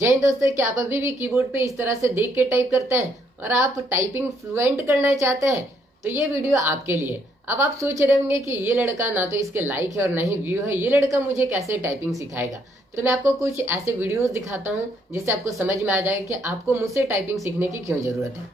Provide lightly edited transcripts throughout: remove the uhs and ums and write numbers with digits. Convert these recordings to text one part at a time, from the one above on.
जय हिंद दोस्तों, क्या आप अभी भी कीबोर्ड पे इस तरह से देख के टाइप करते हैं और आप टाइपिंग फ्लुएंट करना चाहते हैं तो ये वीडियो आपके लिए। अब आप सोच रहे होंगे कि ये लड़का ना तो इसके लाइक है और ना ही व्यू है, ये लड़का मुझे कैसे टाइपिंग सिखाएगा। तो मैं आपको कुछ ऐसे वीडियोस दिखाता हूँ जिससे आपको समझ में आ जाएगा कि आपको मुझसे टाइपिंग सीखने की क्यों जरूरत है।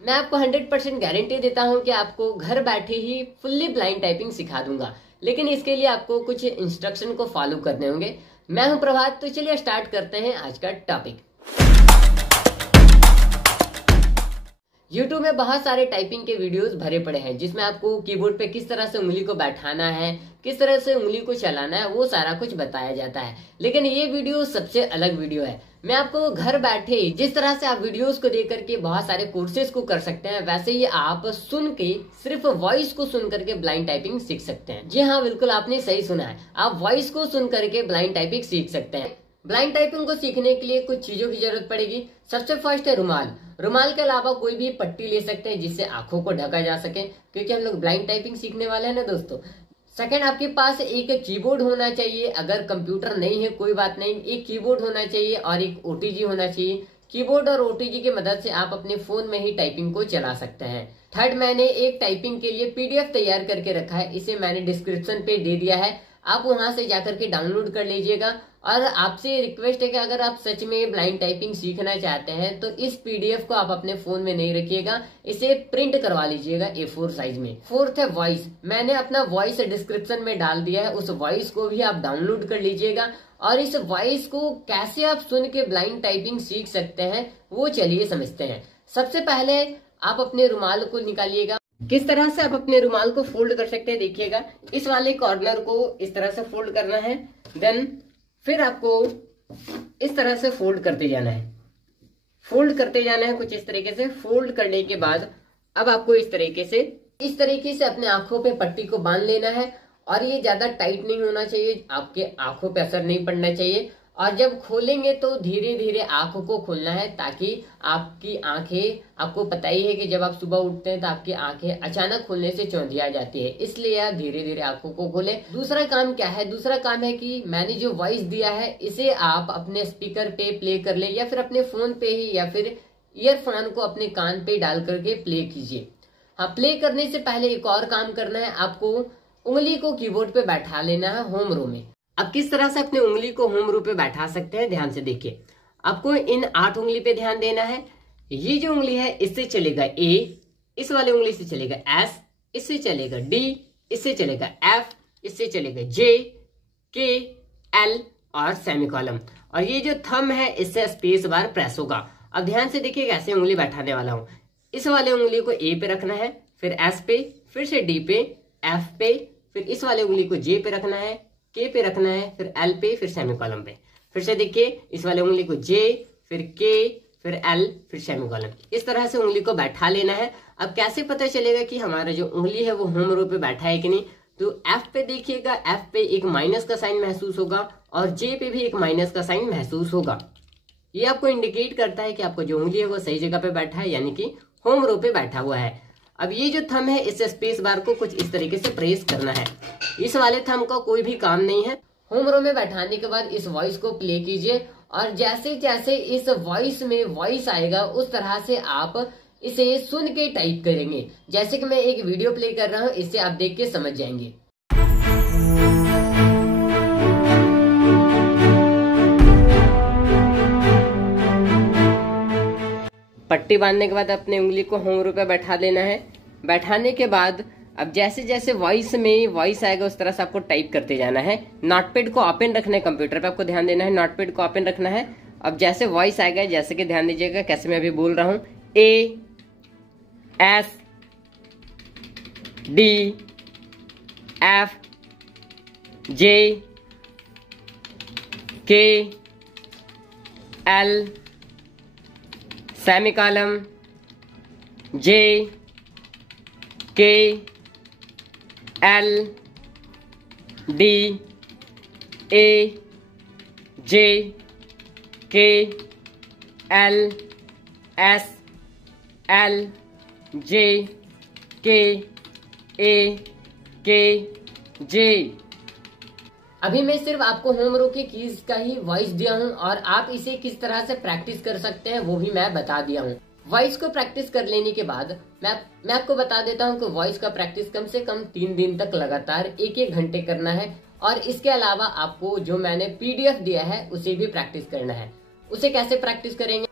मैं आपको 100% गारंटी देता हूं कि आपको घर बैठे ही फुल्ली ब्लाइंड टाइपिंग सिखा दूंगा, लेकिन इसके लिए आपको कुछ इंस्ट्रक्शन को फॉलो करने होंगे। मैं हूं प्रभात, तो चलिए स्टार्ट करते हैं आज का टॉपिक। YouTube में बहुत सारे टाइपिंग के वीडियोस भरे पड़े हैं जिसमें आपको कीबोर्ड पे किस तरह से उंगली को बैठाना है, किस तरह से उंगली को चलाना है, वो सारा कुछ बताया जाता है। लेकिन ये वीडियो सबसे अलग वीडियो है। मैं आपको घर बैठे जिस तरह से आप वीडियोस को देख करके बहुत सारे कोर्सेज को कर सकते हैं, वैसे ही आप सुन के सिर्फ वॉइस को सुन करके ब्लाइंड टाइपिंग सीख सकते हैं। जी हाँ, बिल्कुल आपने सही सुना है, आप वॉइस को सुन करके ब्लाइंड टाइपिंग सीख सकते हैं। ब्लाइंड टाइपिंग को सीखने के लिए कुछ चीजों की जरूरत पड़ेगी। सबसे फर्स्ट है रुमाल। रुमाल के अलावा कोई भी पट्टी ले सकते हैं जिससे आंखों को ढका जा सके, क्योंकि हम लोग ब्लाइंड टाइपिंग सीखने वाले हैं ना दोस्तों। सेकंड, आपके पास एक कीबोर्ड होना चाहिए। अगर कंप्यूटर नहीं है कोई बात नहीं, एक कीबोर्ड होना चाहिए और एक ओटीजी होना चाहिए। कीबोर्ड और ओटीजी की मदद से आप अपने फोन में ही टाइपिंग को चला सकते हैं। थर्ड, मैंने एक टाइपिंग के लिए पीडीएफ तैयार करके रखा है, इसे मैंने डिस्क्रिप्शन पे दे दिया है, आप वहां से जाकर के डाउनलोड कर लीजिएगा। और आपसे रिक्वेस्ट है कि अगर आप सच में ब्लाइंड टाइपिंग सीखना चाहते हैं तो इस पीडीएफ को आप अपने फोन में नहीं रखिएगा, इसे प्रिंट करवा लीजिएगा A4 साइज में। फोर्थ है वॉइस। मैंने अपना वॉइस डिस्क्रिप्शन में डाल दिया है, उस वॉइस को भी आप डाउनलोड कर लीजिएगा। और इस वॉइस को कैसे आप सुन के ब्लाइंड टाइपिंग सीख सकते हैं वो चलिए समझते हैं। सबसे पहले आप अपने रुमाल को निकालिएगा। किस तरह से आप अपने रुमाल को फोल्ड कर सकते हैं देखिएगा। इस वाले कॉर्नर को इस तरह से फोल्ड करना है, देन फिर आपको इस तरह से फोल्ड करते जाना है। फोल्ड करते जाना है कुछ इस तरीके से। फोल्ड करने के बाद अब आपको इस तरीके से अपने आंखों पे पट्टी को बांध लेना है। और ये ज्यादा टाइट नहीं होना चाहिए, आपके आंखों पे असर नहीं पड़ना चाहिए। और जब खोलेंगे तो धीरे धीरे आंखों को खोलना है, ताकि आपकी आंखें, आपको पता ही है कि जब आप सुबह उठते हैं तो आपकी आंखें अचानक खोलने से चौंधिया जाती है, इसलिए आप धीरे धीरे आंखों को खोलें। दूसरा काम क्या है? दूसरा काम है कि मैंने जो वॉइस दिया है इसे आप अपने स्पीकर पे प्ले कर ले, या फिर अपने फोन पे ही, या फिर ईयरफोन को अपने कान पे डाल करके प्ले कीजिए। हाँ, प्ले करने से पहले एक और काम करना है, आपको उंगली को कीबोर्ड पे बैठा लेना है होम रो में। अब किस तरह से अपने उंगली को होम रो पे बैठा सकते हैं, ध्यान से देखिए। आपको इन 8 उंगली पे ध्यान देना है। ये जो उंगली है इससे चलेगा A, इस वाले उंगली से चलेगा S, इससे चलेगा D, इससे चलेगा F, इससे चलेगा J, K, L और सेमीकोलन। और ये जो थंब है इससे स्पेस बार प्रेस होगा। अब ध्यान से देखिए कैसे उंगली बैठाने वाला हूं। इस वाले उंगली को A पे रखना है, फिर S पे, फिर से D पे, F पे, फिर इस वाले उंगली को J पे रखना है, K पे रखना है, फिर L पे, फिर सेमीकोलन पे। फिर से देखिए इस वाले उंगली को J, फिर K, फिर L, फिर सेमीकोलन। इस तरह से उंगली को बैठा लेना है। अब कैसे पता चलेगा कि हमारा जो उंगली है वो होम रो पे बैठा है कि नहीं? तो F पे देखिएगा, F पे एक माइनस का साइन महसूस होगा और J पे भी एक माइनस का साइन महसूस होगा। ये आपको इंडिकेट करता है कि आपको जो उंगली है वो सही जगह पे बैठा है, यानी कि होम रो पे बैठा हुआ है। अब ये जो थंब है इससे स्पेस बार को कुछ इस तरीके से प्रेस करना है। इस वाले थंब का कोई भी काम नहीं है। होम रो में बैठाने के बाद इस वॉइस को प्ले कीजिए और जैसे जैसे इस वॉइस में वॉइस आएगा उस तरह से आप इसे सुन के टाइप करेंगे। जैसे कि मैं एक वीडियो प्ले कर रहा हूँ, इससे आप देख के समझ जाएंगे। पट्टी बांधने के बाद अपने उंगली को होम रो पे बैठा देना है। बैठाने के बाद अब जैसे जैसे वॉइस में वॉइस आएगा उस तरह से आपको टाइप करते जाना है। नोटपैड को ओपन रखना है, कंप्यूटर पे आपको ध्यान देना है, नोटपैड को ओपन रखना है। अब जैसे वॉइस आएगा, जैसे कि ध्यान दीजिएगा कैसे मैं अभी बोल रहा हूं, A S D F J K L सेमीकॉलम J K L D A J K L S L J K A K J। अभी मैं सिर्फ आपको होम रो के कीज का ही वॉइस दिया हूं और आप इसे किस तरह से प्रैक्टिस कर सकते हैं वो भी मैं बता दिया हूं। वॉइस को प्रैक्टिस कर लेने के बाद मैं आपको बता देता हूं कि वॉइस का प्रैक्टिस कम से कम 3 दिन तक लगातार 1-1 घंटे करना है। और इसके अलावा आपको जो मैंने PDF दिया है उसे भी प्रैक्टिस करना है। उसे कैसे प्रैक्टिस करेंगे?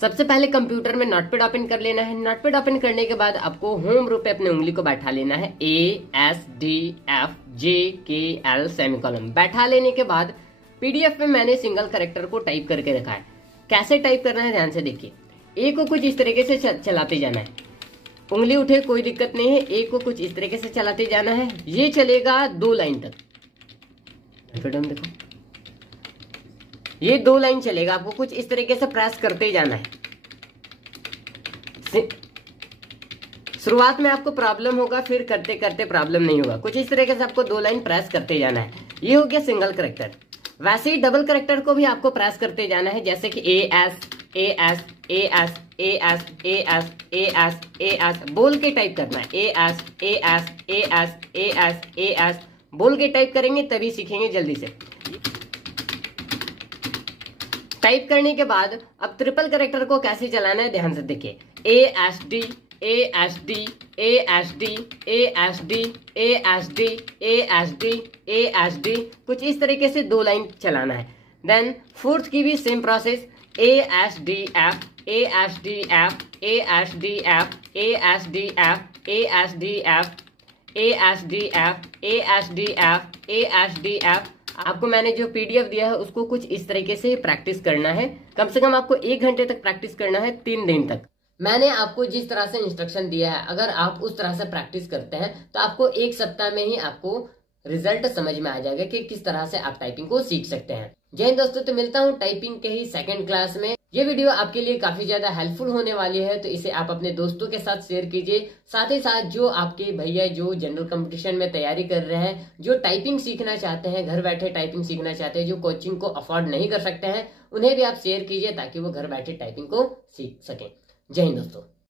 सबसे पहले कंप्यूटर में नोटपैड ओपन कर लेना है। नोटपैड ओपन करने के बाद आपको होम रो पे अपने उंगली को बैठा लेना है, A S D F J K L सेमीकॉलम। बैठा लेने के बाद PDF में मैंने सिंगल कैरेक्टर को टाइप करके रखा है। कैसे टाइप करना है ध्यान से देखिए। A को कुछ इस तरीके से चलाते जाना है, उंगली उठे कोई दिक्कत नहीं है। A को कुछ इस तरीके से चलाते जाना है, ये चलेगा 2 लाइन तक। देखो ये 2 लाइन चलेगा, आपको कुछ इस तरीके से प्रेस करते जाना है। शुरुआत में आपको प्रॉब्लम होगा, फिर करते करते प्रॉब्लम नहीं होगा। कुछ इस तरीके से आपको 2 लाइन प्रेस करते जाना है। ये हो गया सिंगल कैरेक्टर। वैसे ही डबल कैरेक्टर को भी आपको प्रेस करते जाना है, जैसे कि A S A S A S A S A S A S A S बोल के टाइप करना है। A S A S A S A S A S बोल के टाइप करेंगे तभी सीखेंगे जल्दी से। टाइप करने के बाद अब ट्रिपल कैरेक्टर को कैसे चलाना है ध्यान से देखिए। A S D A S D A S D A S D A S D A S D A S D कुछ इस तरीके से 2 लाइन चलाना है। देन फोर्थ की भी same process, A S D F A S D F A S D F A S D F A S D F A S D F A S D F A S D F। आपको मैंने जो PDF दिया है उसको कुछ इस तरीके से प्रैक्टिस करना है। कम से कम आपको 1 घंटे तक प्रैक्टिस करना है, 3 दिन तक। मैंने आपको जिस तरह से इंस्ट्रक्शन दिया है, अगर आप उस तरह से प्रैक्टिस करते हैं तो आपको 1 सप्ताह में ही आपको रिजल्ट समझ में आ जाएगा कि किस तरह से आप टाइपिंग को सीख सकते हैं। जय हिंद दोस्तों, तो मिलता हूं टाइपिंग के ही 2nd क्लास में। ये वीडियो आपके लिए काफी ज्यादा हेल्पफुल होने वाली है, तो इसे आप अपने दोस्तों के साथ शेयर कीजिए। साथ ही साथ जो आपके भैया जो जनरल कंपटीशन में तैयारी कर रहे हैं, जो टाइपिंग सीखना चाहते हैं, घर बैठे टाइपिंग सीखना चाहते हैं, जो कोचिंग को अफोर्ड नहीं कर सकते हैं, उन्हें भी आप शेयर कीजिए ताकि वो घर बैठे टाइपिंग को सीख सकें। जय हिंद दोस्तों।